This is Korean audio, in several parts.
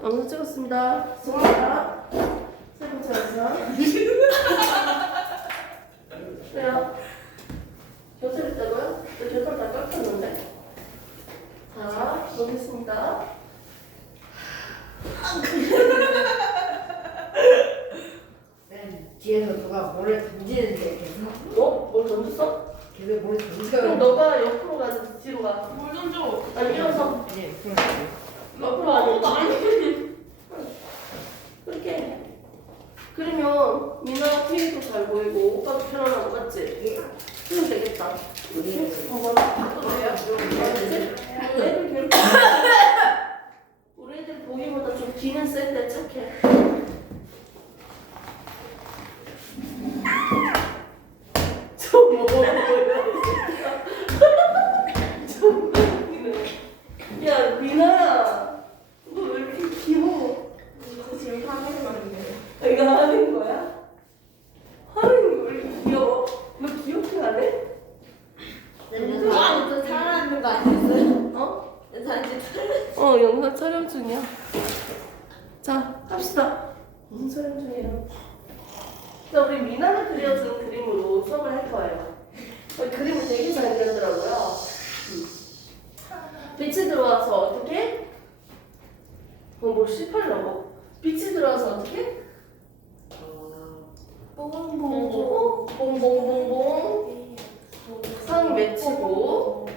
영상 찍었습니다. 수고하셨습니다. 세 번째 영상. 왜요? 교체했다고요? 저 교체 다 깎았는데. 자, 보겠습니다. 뒤에서 누가 뭐를 던지는데 계속 뭘 던졌어? 계속 뭐를 그럼 던져요. 너가 옆으로 가서 뒤로 가. 뭘 던져? 아니, 일어서. 네, 옆으로 아무것도 가야 안 돼. 해. 그렇게. 그러면 민아 피해도 잘 보이고 오빠도 편안하고 맞지? 그럼 되겠다. 한번 바꿔볼래요? 애들 괴롭혀. 우리 애들 보기보다 좀 기는 센데 착해. 좀 뭐야? 좀 웃기네. 야 민아야, 너 왜 이렇게 귀여워? 저 지금 화내는 말인데. 이거 하는 거야? 하는 거 왜 이렇게 귀여워? 너 귀엽게 안 해? 또 살아있는 거 아니었어요? 어? 사진 영상 촬영 중이야. 자, 합시다. 무슨 촬영 중이에요? 자, 우리 미나가 그려준 그림으로 수업을 할 거예요. 그림을 되게 잘 그렸더라고요. 빛이 들어와서 어떻게? 뭐 18 넘어? 빛이 들어와서 어떻게? 뽕뽕뽕 뽕뽕뽕뽕 상 맺히고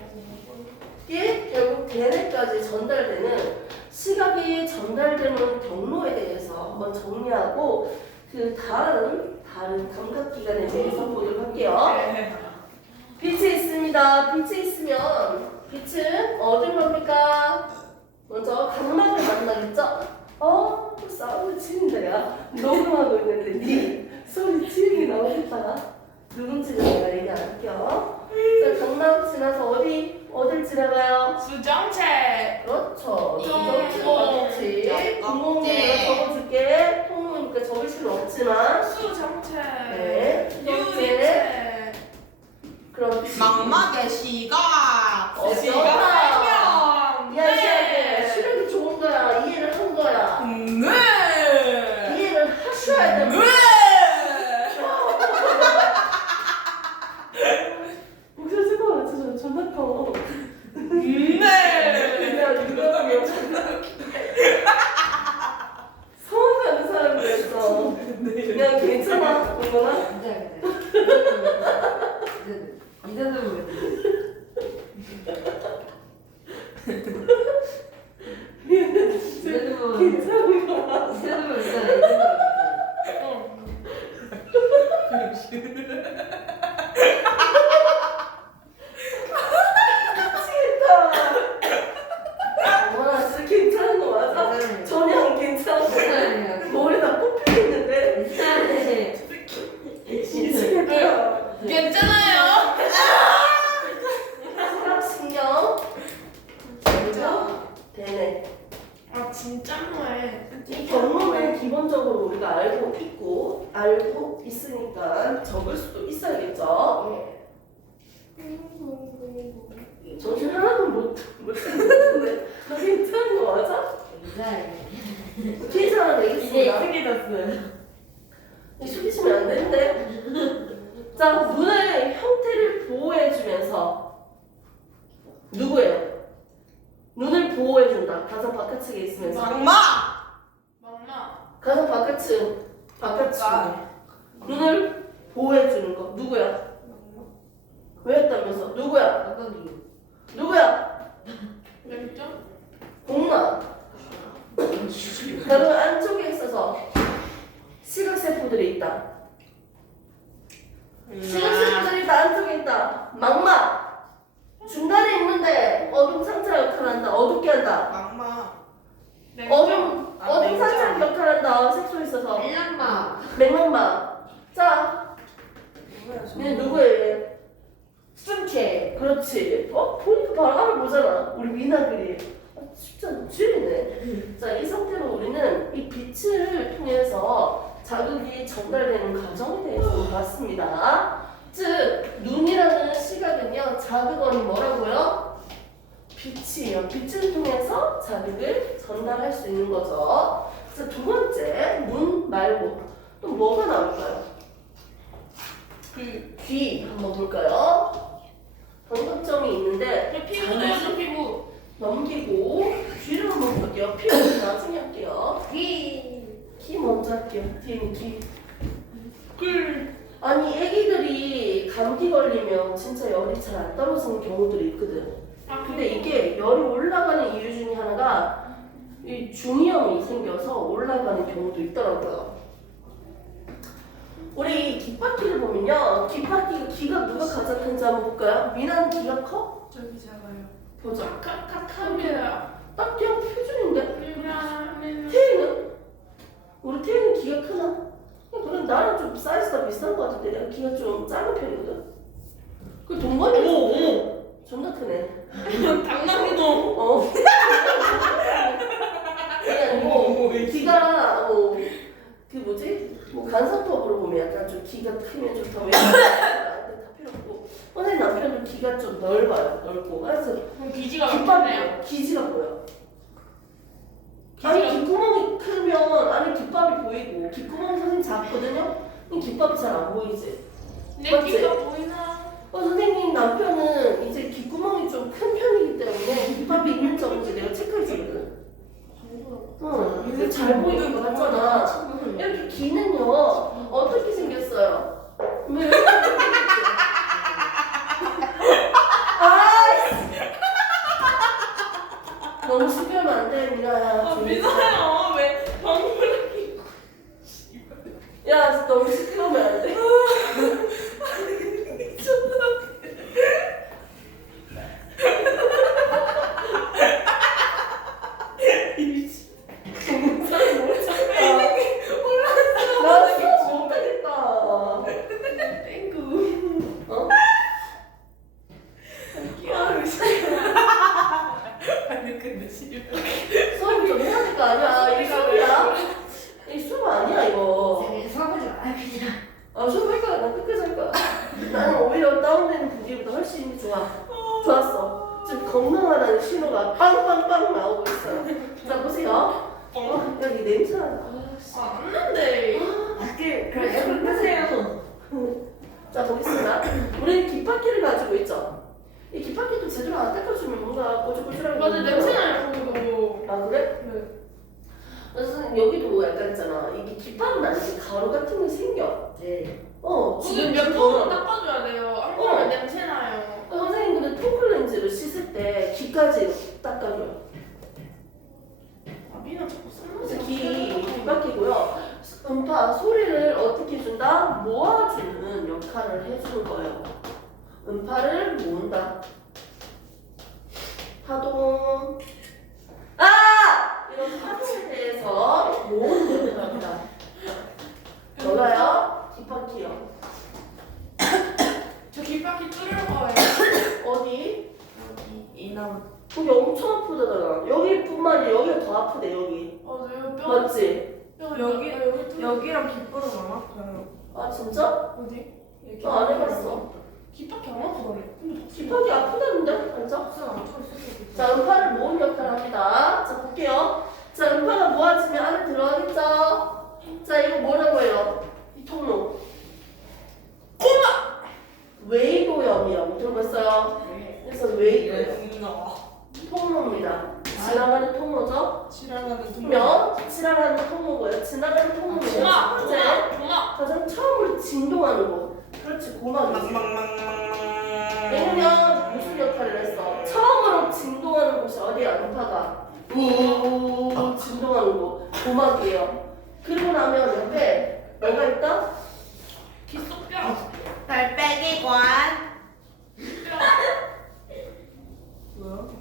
이게 결국 대뇌까지 전달되는 시각이 전달되는 경로에 대해서 한번 정리하고 그 다른 감각기관에 대해서 보도록 할게요. 빛이 있습니다. 빛이 있으면 빛은 어디로 갑니까? 먼저 각막을 만나겠죠? 또 싸움을 치는데 야 녹음하고 있는데 니 소리 치는 게 나오겠다. 누군지는 내가 얘기 안 할게요. 자, 각막 지나서 어딜 지나가요? 수정체. 그렇죠. 예. 정치도 맞겠지. 공공기가 적어줄게. 통로니까 적을 필요 없지만. 수정체. 네. 유리체. 그럼 망막의 시각. 어쩌다. 설명. 이해하셔야 시력이 좋은 거야. 이해를 한 거야. 네. 이해를 하셔야 돼. 네. 목소리 쓰고 진짜 존나 커. 네. 그냥 유명하면 성원 가는 사람이었어. 그냥 괜찮아. 이거나. 이대로 괜찮은 거야. 미치겠다. 어머나 진짜 괜찮은 거 맞아? 전혀 안 괜찮아. 머리 다 뽑히겠는데? 미치겠다. 괜찮아요. 시각신경. 진짜. 되네. 아 진짜 뭐해? 이 경로는 기본적으로 우리가 알고 있으니까 적을 수도 있어야겠죠? 정신 하나도 못 차리는데 너 괜찮은 거 맞아? 괜찮아 되겠습니다. 익숙해졌어요. 숙이시면 안 되는데. 자, 눈의 형태를 보호해주면서 누구예요? 눈을 보호해준다. 가장 바깥측에 있으면서. 막막. 가장 바깥층. 눈을 보호해주는 거 누구야? 왜 했다면서? 누구야? 몇 공마. 다른 안쪽에 있어서 시각세포들이 있다. 시각세포들이 다 안쪽에 있다. 망막. 중간에 있는데 어둠 상처 역할을 한다. 어둡게 한다. 막막. 어둠 상처 역할을 한다. 색소 있어서. 맥락막. 자, 얘 누구예요? 수정체. 그렇지. 보니까 바로 알아보잖아. 우리 미나 그림. 진짜 쥐리네. 자, 이 상태로 우리는 이 빛을 통해서 자극이 전달되는 과정에 대해서 봤습니다. 즉, 눈이라는 시각은요, 자극원이 뭐라고요? 빛이에요. 빛을 통해서 자극을 전달할 수 있는 거죠. 그래서 두 번째, 눈 말고 또 뭐가 나올까요? 귀 한번 볼까요? 변곡점이 있는데 피부도요, 피부. 넘기고 귀를 한번 볼게요. 피부는 나중에 할게요. 귀 먼저 할게요. 뒤에는 귀. 아니 애기들이 감기 걸리면 진짜 열이 잘 안 떨어지는 경우들이 있거든. 근데 이게 열이 올라가는 이유 중에 하나가 이 중이염이 생겨서 올라가는 경우도 있더라고요. 우리 귓바퀴를 보면요, 귓바퀴 귀가 누가 가장 큰지 한번 볼까요? 미나는 귀가 커? 저기 작아요. 보자. 카카카카메라. 딱 그냥 표준인데. 미나는. 태희는? 우리 태희는 귀가 크나? 그럼 나랑 좀 사이즈가 비슷한 것 같은데 내가 귀가 좀 작은 편이거든. 그 동건이 어머 존나 크네. 당나귀도. 어. 그냥 귀가 그 뭐지? 간섭법으로 보면 약간 좀 귀가 크면 좀 더 외국인데 다 필요 없고. 선생님 남편도 귀가 좀 넓어요. 넓고. 그래서 기지가 귓밥이에요. 기지가 보여. 아니 귓구멍이 크면 안에 귓밥이 보이고 귓구멍이 선생님 작거든요? 그럼 귓밥이 잘 안 보이지? 내 맞지? 귀가 보이나? 선생님 남편은 이제 귓구멍이 좀 큰 편이기 때문에 귓밥이 있는지 없는지 내가 체크해 주거든. 이게 잘 보이는 거 같잖아. 이렇게 귀는요 어떻게 생겼어요? 왜 이렇게 생겼지? 너무 신기하면 안 돼, 미나야. 미나요, 왜 방구를 끼고. 야, 너무 시끄러우면 안 돼. 나 진짜 못하겠다. 땡구. 어? 아니 근데 싫어. 수업 좀 해야 될 거 아니야. 이 수업이야. 이 수업 아니야, 이거. 수업하지 마 그냥. 수업 할 거야. 나 끝까지 할 거야. 나는 오히려 다운되는 분위기보다 훨씬 좋아. 좋았어. 지금 건강하다는 신호가 빵빵빵 나오고 있어요. 자, 보세요. 여기 냄새 나다. 안는데. 그래 에어컨 끄세요. 자, 보겠습니다. 우리는 귓바퀴를 가지고 있죠. 이 귓바퀴도 제대로 안 닦아주면 뭔가 꼬질꼬질하게. 맞아 냄새 나요 그거. 아, 그래? 네. 그래서 여기도 약간 있잖아. 이게 귓밥은 아니지 가루 같은 게 생겨. 네. 무슨 몇 번은 닦아줘야 돼요. 안 그러면 냄새 나요. 선생님 근데 통클렌즈를 씻을 때 귀까지 이렇게 닦아줘요. 아 미나 자꾸 그래서 쓰는 귓바퀴고요. 음파 소리를 어떻게 준다? 모아주는 역할을 해주는 거예요. 음파를 모은다. 파동. 이런 파동에 대해서 모으는 역할을 합니다. 뭐가요? 귓바퀴요. 저 귓바퀴 뚫을 거예요. 어디? 여기 이남. 거기 엄청 아프다잖아. 여기뿐만 아니라 여기가 더 아프대 여기. 맞아요. 뼈. 맞지? 여기랑 귓볼은 안 아파요. 아 진짜? 어디? 안 해봤어. 귓바퀴 안 아프다네. 근데 귓바퀴 아프다는데? 앉아. 자, 음파를 모은 역할을 합니다. 자, 볼게요. 자, 음파가 모아지면 안에 들어가겠죠? 자, 이거 뭐라고 해요? 이 통로. 웨이도염이라고 들어봤어요? 그래서 웨이도염. 통로입니다. 지나가는 통로죠? 지랄하는 그러면 지나가는 통로고요. 지나가는 통로는 첫 번째 가장 처음으로 진동하는 곳. 그렇지, 고막이지. 왜냐면 무슨 역할을 했어? 처음으로 진동하는 곳이 어디야? 음파가 우 진동하는 곳 고막이에요. 그리고 나면 옆에 뭐가 있다? 귓속뼈. 달빼기관. 뭐야?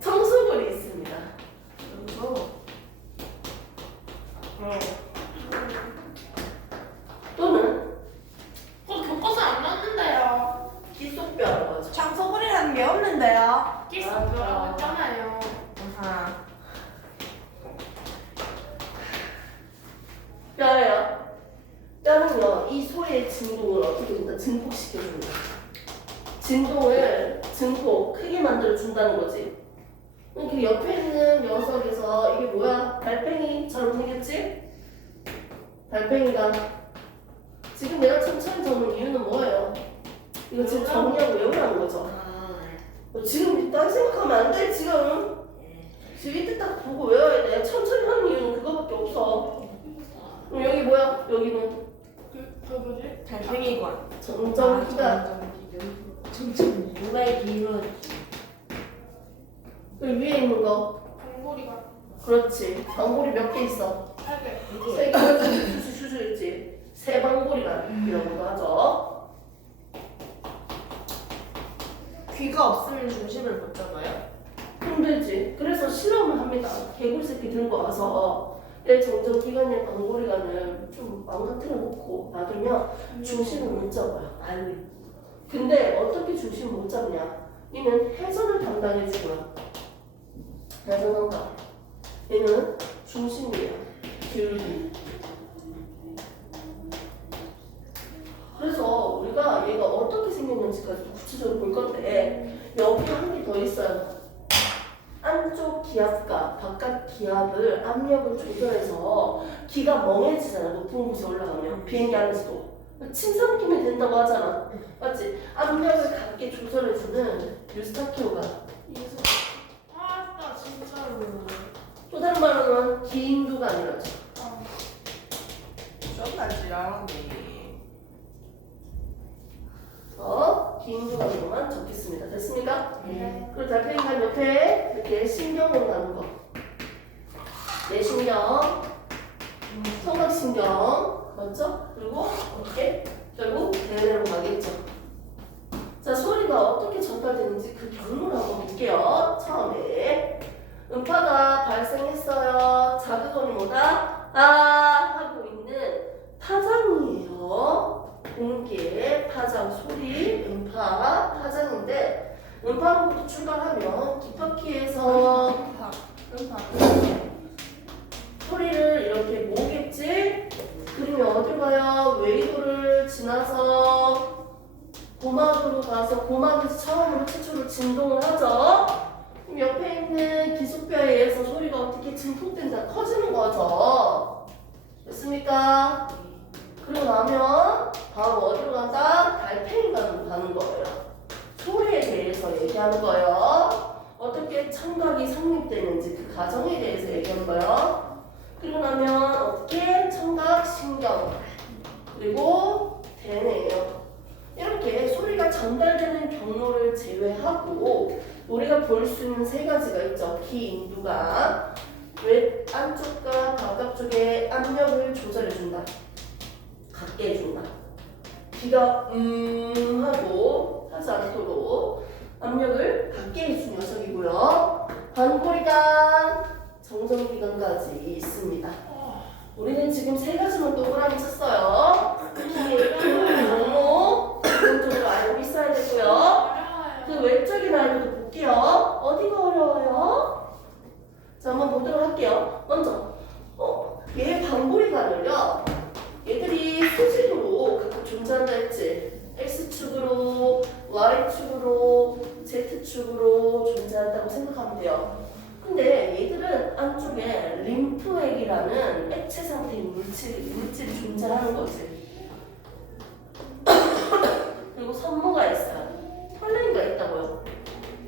청소골이 있습니다. 또는 교과서에 안 나왔는데요. 귓속뼈라고 하죠. 청소골이라는 게 없는데요. 귓속뼈라고 했잖아요. 아하. 뼈예요. 뼈는요, 이 소리의 진동을 어떻게 준다? 증폭시켜줍니다. 진동을 증폭, 크게 만들어준다는 거지. 이렇게 옆에 있는 녀석에서 이게 뭐야? 달팽이처럼 생겼지? 달팽이가 지금 내가 천천히 적는 이유는 뭐예요? 이거 지금 정리하고 외우라는 거죠. 지금 딴 생각하면 안 돼. 지금 이때 딱 보고 외워야 돼. 천천히 하는 이유는 그거밖에 없어. 그럼 여기 뭐야? 여기는 그 뭐지? 달팽이관. 정전기가 정말 길어. 그 위에 있는 거 방고리가 그렇지. 방골이 몇 개 있어? 8개. 세 개가 슈슈슈슈 있지. 세 방골이가 이라고도 하죠. 귀가 없으면 중심을 못 잡아요? 힘들지. 그래서 실험을 합니다. 개구리 새끼 들고 와서 내 정전기관이랑 방골이관을 좀 망가뜨려 놓고 놔두면 중심을 못 잡아요. 아니. 근데 어떻게 중심을 못 잡냐? 얘는 회전을 담당해주고요. 회전한다. 얘는 중심이에요. 기울기. 그래서 우리가 얘가 어떻게 생겼는지까지 구체적으로 볼 건데 여기 한 개 더 있어요. 안쪽 기압과 바깥 기압을 압력을 조절해서 기가 멍해지잖아. 높은 곳에 올라가면 비행기 안에서도 침삼키면 된다고 하잖아. 맞지? 압력을 갖게 조절해주는 유스타키오가 나 진짜로. 또 다른 말로는 기인두가 아니라죠. 존나 지랄하네. 기인두가 이거만 적겠습니다. 됐습니까? 네. 그리고 달팽이관 옆에 이렇게 신경으로 가는 거. 뇌신경, 청각신경, 맞죠? 그리고 어떻게? 결국 대뇌로 가겠죠. 자, 소리가 어떻게 전달되는지 그 경로를 한번 볼게요. 처음에 음파가 발생했어요. 자극원이 뭐다? 아 하고 있는 파장이에요. 공기의 파장, 소리, 음파, 파장인데 음파로부터 출발하면 귓바퀴에서 음파. 소리를 이렇게 모으겠지? 그러면 어디로 가요? 웨이도를 지나서 고막으로 가서 고막에서 처음으로 최초로 진동을 하죠? 그럼 옆에 있는 기속뼈에 의해서 소리가 어떻게 증폭된다, 커지는 거죠? 됐습니까? 그러고 나면 바로 어디로 간다? 달팽이관으로 가는 거예요. 소리에 대해서 얘기하는 거예요. 어떻게 청각이 성립되는지 그 과정에 대해서 얘기하는 거예요. 그리고 나면 어떻게 청각신경 그리고 대뇌예요. 이렇게 소리가 전달되는 경로를 제외하고 우리가 볼 수 있는 세 가지가 있죠. 기인두가 왜 안쪽과 바깥쪽에 압력을 조절해준다. 갖게 해준다. 귀가 하고 하지 않도록 압력을 갖게 해준 녀석이고요. 반골이관, 정전기관까지 있습니다. 우리는 지금 세 가지만 동그라미 쳤어요. 경로 기본적으로 알고 있어야 되고요. 그 외적인 알고도 볼게요. 어디가 어려워요? 자, 한번 보도록 할게요. 먼저 얘 반골이관을요. 얘들이 수직으로 각각 존재한다 했지. X축으로, Y축으로, Z축으로 존재한다고 생각하면 돼요. 근데 얘들은 안쪽에 림프액이라는 액체 상태의 물질이 존재하는 거지. 그리고 섬모가 있어요. 털레니가 있다고요.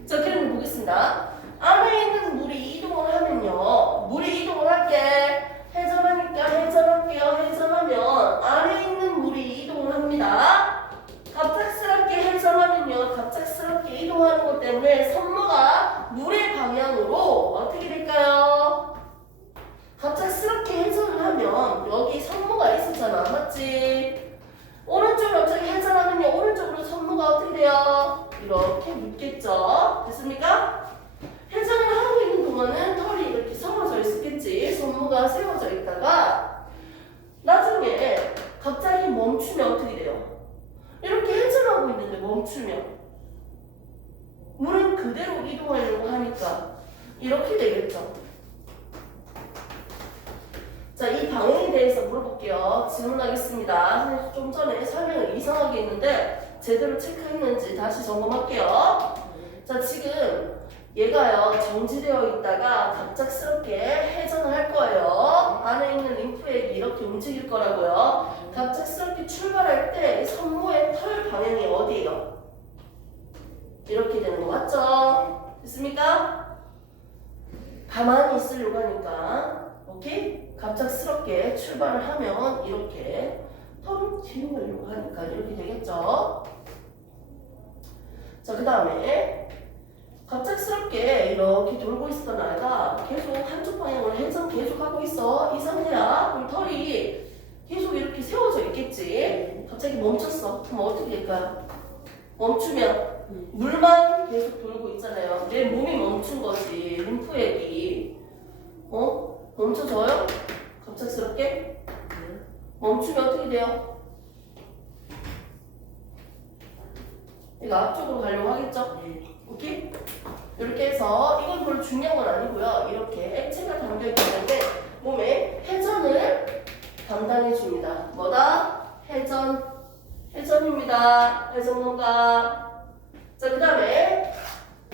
자, 그럼 보겠습니다. 안에 있는 물이 이동을 하면요. 물이 이동을 할게. 회전하니까 회전할게요. 회전하면 안에 있는 물이 이동을 합니다. 갑작스럽게 회전하면요. 갑작스럽게 이동하는 것 때문에 섬모가 물의 방향으로 어떻게 될까요? 갑작스럽게 회전을 하면 여기 섬모가 있었잖아. 맞지? 오른쪽으로 갑자기 회전하면요. 오른쪽으로 섬모가 어떻게 돼요? 이렇게 묻겠죠. 됐습니까? 회전을 하고 있는 동안은 털이 이렇게 세워져 있었겠지. 손모가 세워져 있다가 나중에 갑자기 멈추면 어떻게 돼요? 이렇게 회전하고 있는데 멈추면 물은 그대로 이동하려고 하니까 이렇게 되겠죠. 자, 이 방향에 대해서 물어볼게요. 질문하겠습니다. 선생님 좀 전에 설명을 이상하게 했는데 제대로 체크했는지 다시 점검할게요. 자, 지금 얘가요 정지되어 있다가 갑작스럽게 회전을 할 거예요. 안에 있는 림프액이 이렇게 움직일 거라고요. 갑작스럽게 출발할 때 성모의 털 방향이 어디예요? 이렇게 되는 거 맞죠? 됐습니까? 가만히 있으려고 하니까 오케이? 갑작스럽게 출발을 하면 이렇게 털을 뒤로 가려고 하니까 이렇게 되겠죠? 자, 그 다음에 갑작스럽게 이렇게 돌고 있었던 아이가 계속 한쪽 방향으로 회전 계속 하고 있어. 이 상태야. 그럼 털이 계속 이렇게 세워져 있겠지. 갑자기 멈췄어. 그럼 어떻게 될까요? 멈추면 물만 계속 돌고 있잖아요. 내 몸이 멈춘 거지. 림프액이 멈춰져요? 갑작스럽게? 멈추면 어떻게 돼요? 이거 앞쪽으로 가려고 하겠죠? 오케이? 이렇게 해서 이건 별로 중요한 건 아니고요. 이렇게 액체가 담겨있기 때문에 몸에 회전을 담당해 줍니다. 뭐다? 회전입니다. 회전론가. 자, 그 다음에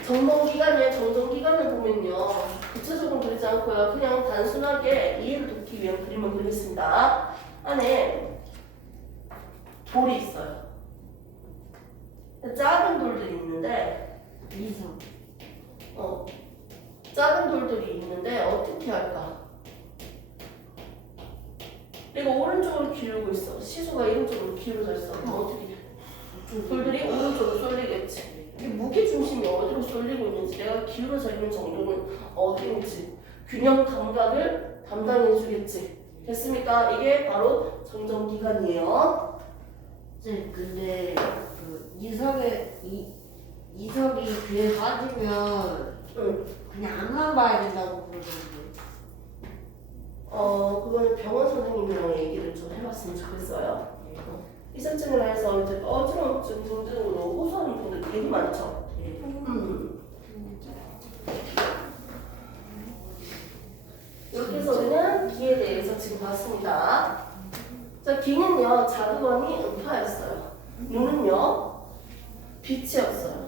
정동기관이에요. 정동기관을 보면요. 구체적으로 그리지 않고요. 그냥 단순하게 이해를 돕기 위한 그림을 그리겠습니다. 안에 돌이 있어요. 작은 돌들이 있는데 작은 돌들이 있는데 어떻게 할까? 내가 오른쪽으로 기울고 있어. 시소가 이쪽으로 기울어져 있어. 그럼 어떻게 돼? 돌들이 오른쪽으로 쏠리겠지. 이 무게 중심이 어디로 쏠리고 있는지, 내가 기울어져 있는 정도는 어디인지 균형 감각을 담당해 주겠지. 됐습니까? 이게 바로 정정기관이에요. 네, 근데 그 이석이 귀에 빠지면 그냥 앞만 봐야 된다고 그러던데. 그거는 병원 선생님이랑 얘기를 좀 해봤으면 좋겠어요. 이상증을 해서 이제 어지럼증 등등으로 호소하는 분들 되게 많죠. 이렇게 해서 우리는 기에 대해서 지금 봤습니다. 자, 귀는요 자극원이 음파였어요. 눈은요 빛이었어요.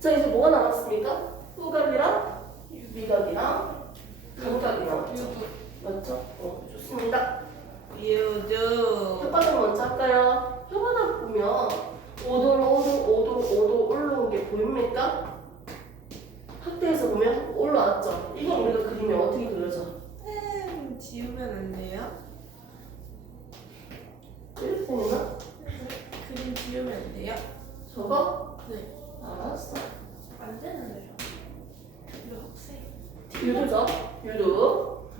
자, 이제 뭐가 남았습니까? 후각이랑 미각이랑 감각이랑 맞죠? 좋습니다. 유두. 혓바닥 먼저 할까요? 혓바닥 보면 오돌 올라온 게 보입니까? 확대해서 보면 올라왔죠? 이건 우리가 그리면 어떻게 그려져? 지우면 안 돼요? 이렇게 되나? 그림 지우면 안 돼요? 저거? 네. 알았어. 안 되는데요. 이거 학생. 유도죠? 유도.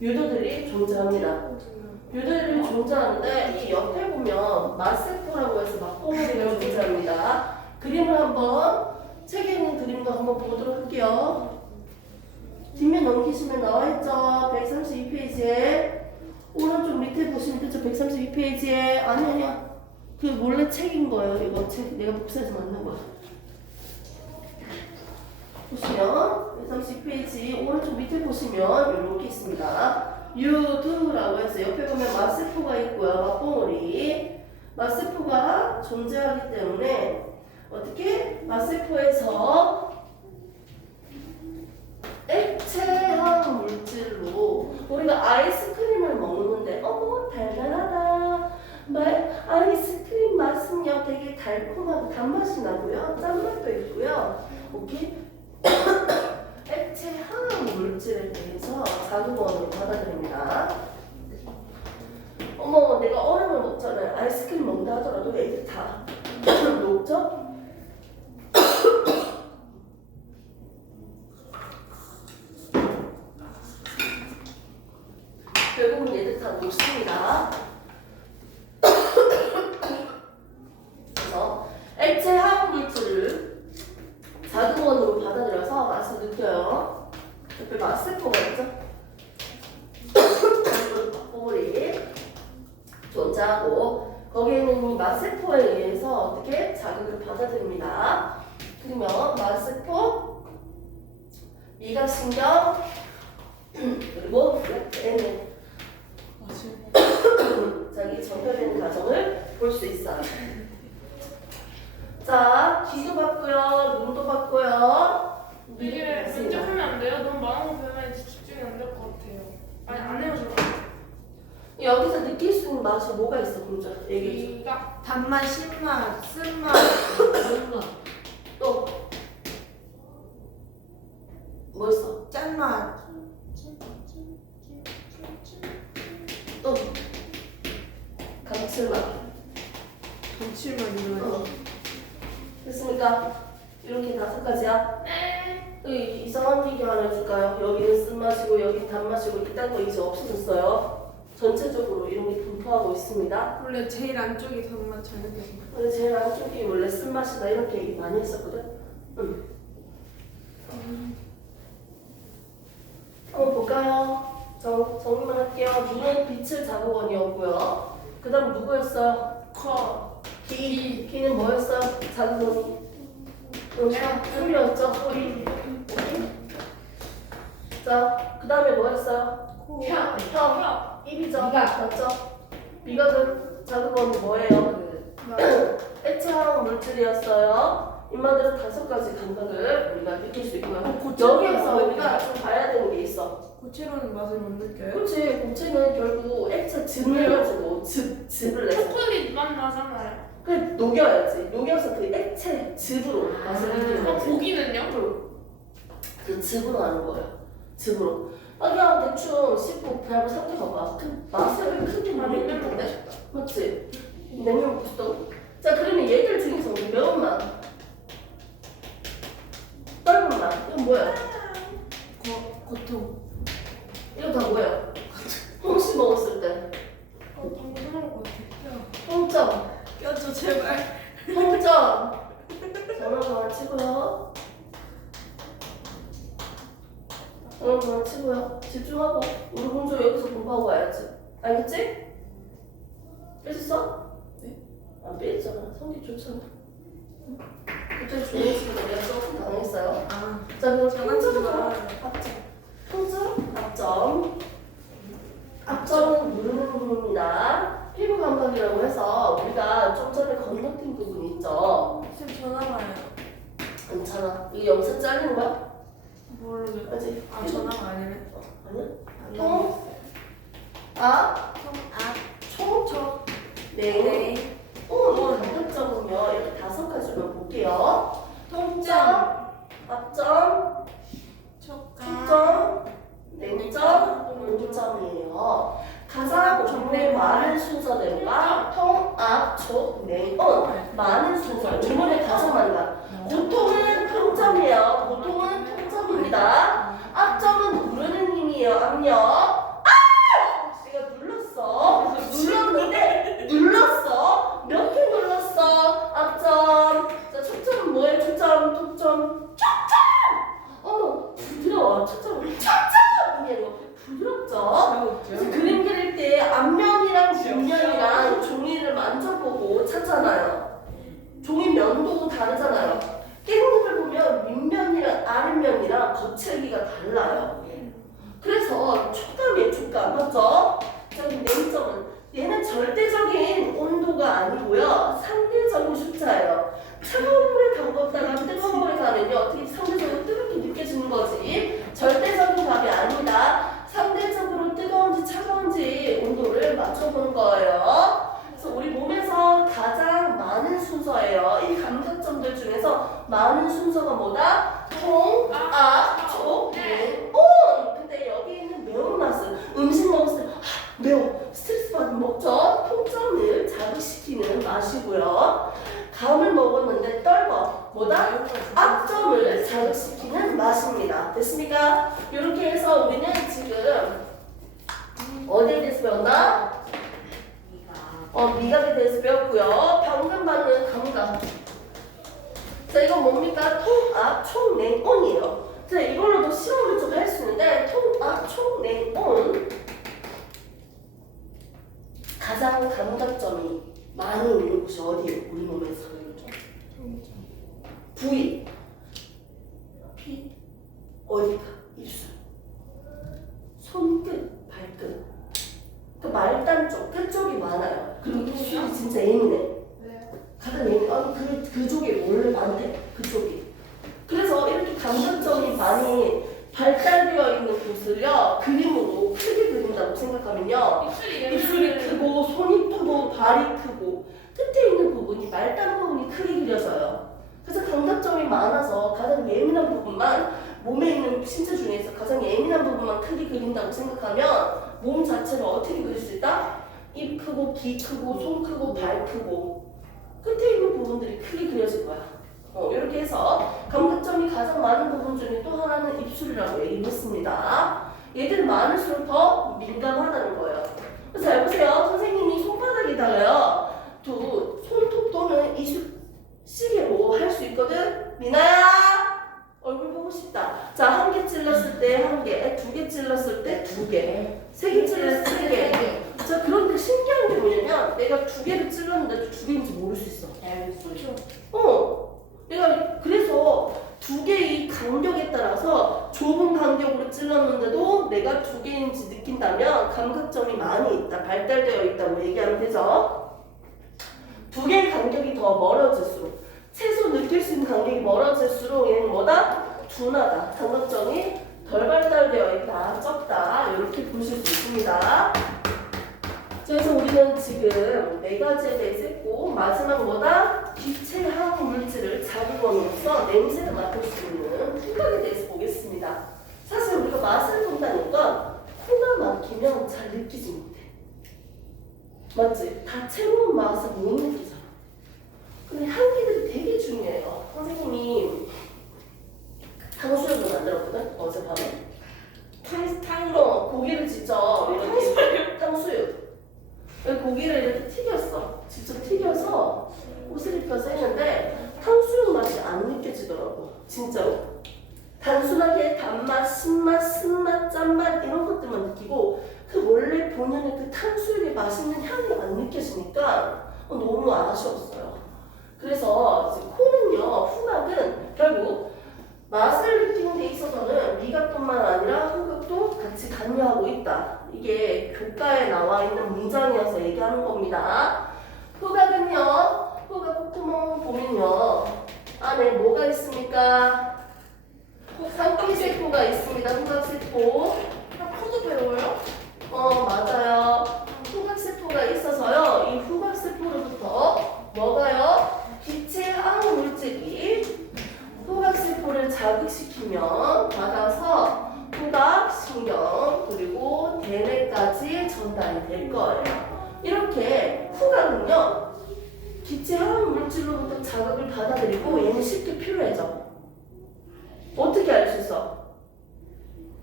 유도들이 존재합니다. 유도들이 존재하는데 이 옆에 보면 마세포라고 해서 막봉우리가 존재합니다. 그림을 한번 책에 있는 그림도 한번 보도록 할게요. 뒷면 넘기시면 나와있죠? 132페이지에 오른쪽 밑에 보시면 그쵸? 132페이지에 아니야 그 몰래 책인 거예요. 이거 책 내가 복사하지 않는 거야. 보시면 132페이지 오른쪽 밑에 보시면 이렇게 있습니다. 유두라고 해서 옆에 보면 마세포가 있고요. 막봉우리. 마세포가 존재하기 때문에 어떻게? 마세포에서 액체형 물질로 우리가 아이스크림을 먹는데 어머 달달하다. 아이스크림 맛은요 되게 달콤하고 단맛이 나고요. 짠맛도 있고요. 오케이? 액체형 물질에 대해서 자극원으로 받아들입니다. 어머 내가 얼음을 먹잖아요. 아이스크림 먹는다 하더라도 애들 다 녹죠? 결국은 얘들 다 녹습니다. 그래서 액체형 물질을 자극원으로 받아들여서 맛을 느껴요. 옆에 마세포가 있죠? 막봉우리 존재하고 거기에는 이 마세포에 의해서 어떻게 자극을 받아들입니다. 그러면 마세포, 미각신경 그리고 얘는 자기 정렬되는 과정을 볼 수 있어요. 자, 귀도 봤고요, 눈도 봤고요. 이게 면접하면 안 돼요? 너무 많은 거 배우면 집중이 안 될 것 같아요. 아니 안 해요 저. 여기서 느낄 수 있는 맛이 뭐가 있어, 공주? 얘기해줘. 이가 단맛, 신맛, 쓴맛, 얼마? 또 뭐 있어? 짠맛. 또 감칠맛. 감칠맛 이런. 어. 됐습니까? 이렇게 5가지야. 네. 이상한 얘기 하나 해줄까요? 여기는 쓴맛이고 여기 단맛이고 이딴 거 이제 없어졌어요. 전체적으로 이런 게 분포하고 있습니다. 원래 제일 안쪽이 단맛 잘 느껴져요. 근데 제일 안쪽이 원래 쓴맛이다 이렇게 얘기 많이 했었거든? 응. 한번 볼까요? 정리만 할게요. 눈은 빛을 자극원이었고요. 그 다음 누구였어요? 귀. 귀는 뭐였어요? 자극원이. 소리였죠? 소리. 자, 그 다음에 뭐였어요? 혀. 입이죠? 미각. 맞죠? 미각은 자극원이 뭐예요? 액체화학 물질이었어요. 인마들은 5가지 감각을 우리가 느낄 수 있고요. 여기에서 우리가 좀 봐야 되는 게 있어. 고체로는 맛을 못 느껴요? 그렇지, 고체는 결국 액체 즙을 가지고 즙을 내서 초콜릿 맛 나잖아요. 그 녹여야지. 녹여서 그 액체 즙으로 맛을 느끼는 그럼 거지. 고기는요? 그 즙으로 하는 거예요. 즙으로. 그냥 대충 씹고 배를 삼켜봐봐. 그 맛을 크게 못 느끼는데? 맞지? 냉면 국수도. 자, 그러면 얘들 중에서 매운맛, 떫은 맛, 이건 뭐야? 고통. 이거 다 뭐야? 홍시 먹었을 때 방금 생각할 것 같아. 홍점, 껴줘 제발. 홍점. 전화 마치고요. 전화 마치고요. 집중하고 우리 공주 여기서 공부하고 와야지. 알겠지? 뺐었어? 네. 안 뺐잖아. 성기 좋잖아. 그때 조용히지고 내가 조금 당했어요. 아. 자, 그럼 장난치지 평점으로 마. 합점. 평점, 합점. 합점은 누르는 부분입니다. 피부 감각이라고 해서 우리가 좀 전에 건너뛴 부분이 있죠. 쌤 전화 와요. 괜찮아. 이게 영상 잘리는 거야? 모르겠어. 아직? 아 전화가 아니네. 아니야? 안 통? 나왔어요. 아? 총? 총? 네. 네. 이 감각점은요. 이렇게 5가지만 볼게요. 통점, 합점, 축점, 냉점, 온점이에요. 가장 종류의 많은 순서대로가 통, 압, 촉, 냉, 온. 많은 순서. 주문에 가장 많다. 보통은 통점이에요. 보통은 통점입니다. 압점은 누르는 힘이에요. 압력. 내가 눌렀어. 눌렀어. 몇 개 눌렀어? 압점. 자, 촉점은 뭐예요? 촉점, 톡점. 어머, 부드러워. 촉점은 촉점! 이게 뭐 부드럽죠? 그래서 그림 그릴 때 앞면이랑 뒷면이랑 종이를 만져보고 찾잖아요. 종이 면도 다르잖아요. 깻잎을 보면 윗면이랑 아랫면이랑 거칠기가 달라요. 그래서 촉감이에요, 촉감. 맞죠? 자, 그럼 냉점은 얘는 절대적인 온도가 아니고요. 상대적인 숫자예요. 차가운 물에 담궜다가 뜨거운 물에 가면요. 어떻게 상대적으로 뜨겁게 느껴지는 거지. 절대적인 답이 아니다. 상대적으로 뜨거운지 차가운지 온도를 맞춰보는 거예요. 그래서 우리 몸에서 가장 많은 순서예요. 이 감각점들 중에서 많은 순서가 뭐다? 통, 아, 촉, 냉, 온! 근데 여기 있는 매운맛은 음식 먹었을 때 매워. 스트레스 받으면 먹죠? 통점을 자극시키는 맛이고요. 감을 먹었는데 떫어. 뭐다? 압점을 자극시키는 맛입니다. 됐습니까? 이렇게 해서 우리는 지금 어디에 대해서 배웠나? 미각에 대해서 배웠고요. 방금 받는 감각. 자, 이건 뭡니까? 통, 압, 촉, 냉, 온이에요. 자, 이걸로도 실험을 좀 할 수 있는데 통, 압, 촉, 냉, 온. 가장 감각점이 많이 있는 곳이 어디예요? 우리 몸에서. 부위. 피. 어디가? 입술. 손끝, 발끝. 그 말 그쪽에 원래 많대. 그쪽이. 그래서 이렇게 감각점이 많이 발달되어 있는 곳을요 그림으로 크게 그린다고 생각하면요 입술이 크고 손이 크고 발이 크고 끝에 있는 부분이 말단 부분이 크게 그려져요. 그래서 감각점이 많아서 가장 예민한 부분만 몸에 있는 신체 중에서 가장 예민한 부분만 크게 그린다고 생각하면 몸 자체를 어떻게 그릴 수 있다? 입 크고 귀 크고 손 크고 발 크고 끝에 있는 부분들이 크게 그려질 거야. 이렇게 해서 감각점이 가장 많은 부분 중에 또 하나는 입술이라고 얘기를 했습니다. 얘들은 많을수록 더 민감하다는 거예요. 잘 보세요. 선생님이 손바닥에다가요 또 손톱 또는 이쑤시개로 할 수 있거든. 미나야 얼굴 보고 싶다. 자, 한 개 찔렀을 때 한 개, 두 개 찔렀을 때 두 개, 세 개 찔렀을 때 세 개. 자, 그런데 신기한 게 뭐냐면 내가 두 개를 찔렀는데 두 개인지 모를 수 있어. 내가 그래서 두 개의 간격에 따라서 좁은 간격으로 찔렀는데도 내가 두 개인지 느낀다면 감각점이 많이 있다, 발달되어 있다고 얘기하면 되죠. 두 개의 간격이 더 멀어질수록 최소 느낄 수 있는 간격이 멀어질수록 얘는 뭐다? 둔하다. 감각점이 덜 발달되어 있다, 적다 이렇게 보실 수 있습니다. 그래서 우리는 지금 네 가지에 대해서 했고 마지막 뭐다? 기체 화학 물질을 자기원으로서 냄새를 맡을 수 있는 후각에 대해서 보겠습니다. 사실 우리가 맛을 본다는 건 코가 막히면 잘 느끼지 못해. 맞지? 다채로운 맛을 못 느끼잖아. 근데 향기들이 되게 중요해요. 선생님이 탕수육을 만들었거든? 어젯밤에. 고기를 직접 이렇게 탕수육. 고기를 이렇게 튀겼어. 직접 튀겨서 옷을 입혀서 했는데 탕수육 맛이 안 느껴지더라고. 진짜로. 단순하게 단맛, 신맛, 쓴맛, 짠맛 이런 것들만 느끼고 그 원래 본연의 그 탕수육의 맛있는 향이 안 느껴지니까 너무 아쉬웠어요. 그래서 이제 코는요, 후각은 결국 맛을 느끼는 데 있어서는 미각뿐만 아니라 후각도 같이 관여하고 있다. 이게 교과에 나와 있는 문장이어서 얘기하는 겁니다. 후각은요, 후각 콧구멍 보면요, 안에 뭐가 있습니까? 상피세포가 있습니다. 후각세포. 코도 배워요? 맞아요. 후각세포가 있어서요, 이 후각세포로부터 뭐가요? 기체 화학 물질이 후각세포를 자극시키면 받아서 후각, 신경, 그리고 대뇌까지 전달이 될 거예요. 이렇게 후각은요, 기체 화학 물질로부터 자극을 받아들이고 얘는 쉽게 필요해져. 어떻게 알 수 있어?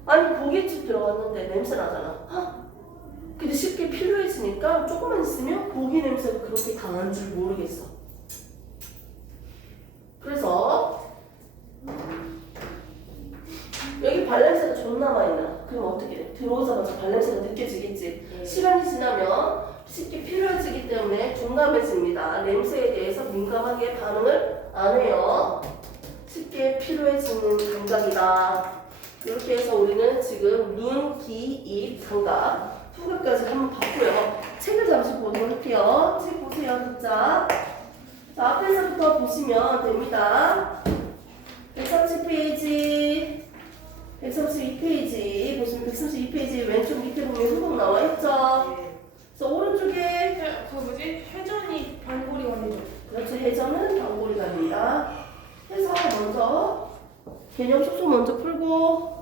아니, 고깃집 들어갔는데 냄새 나잖아. 근데 쉽게 필요해지니까 조금만 있으면 고기 냄새가 그렇게 강한 줄 모르겠어. 그래서 여기 발냄새가 존나 많이 나. 그럼 어떻게 돼? 들어오자마자 발냄새가 느껴지겠지. 시간이 지나면 쉽게 필요해지기 때문에 둔감해집니다. 냄새에 대해서 민감하게 반응을 안 해요. 쉽게 필요해지는 감각이다. 이렇게 해서 우리는 지금 눈, 귀, 입, 감각, 후각까지 한번 봤고요. 책을 잠시 보도록 할게요. 책 보세요, 진짜. 자, 앞에서부터 보시면 됩니다. 130페이지, 132페이지 보시면 132페이지 왼쪽 밑에 보면 후각 나와 있죠. 그래서 오른쪽에 그 뭐지? 회전이 발골이 완전. 그렇죠. 회전은 방골이가 됩니다. 해서 먼저 개념 속속 먼저 풀고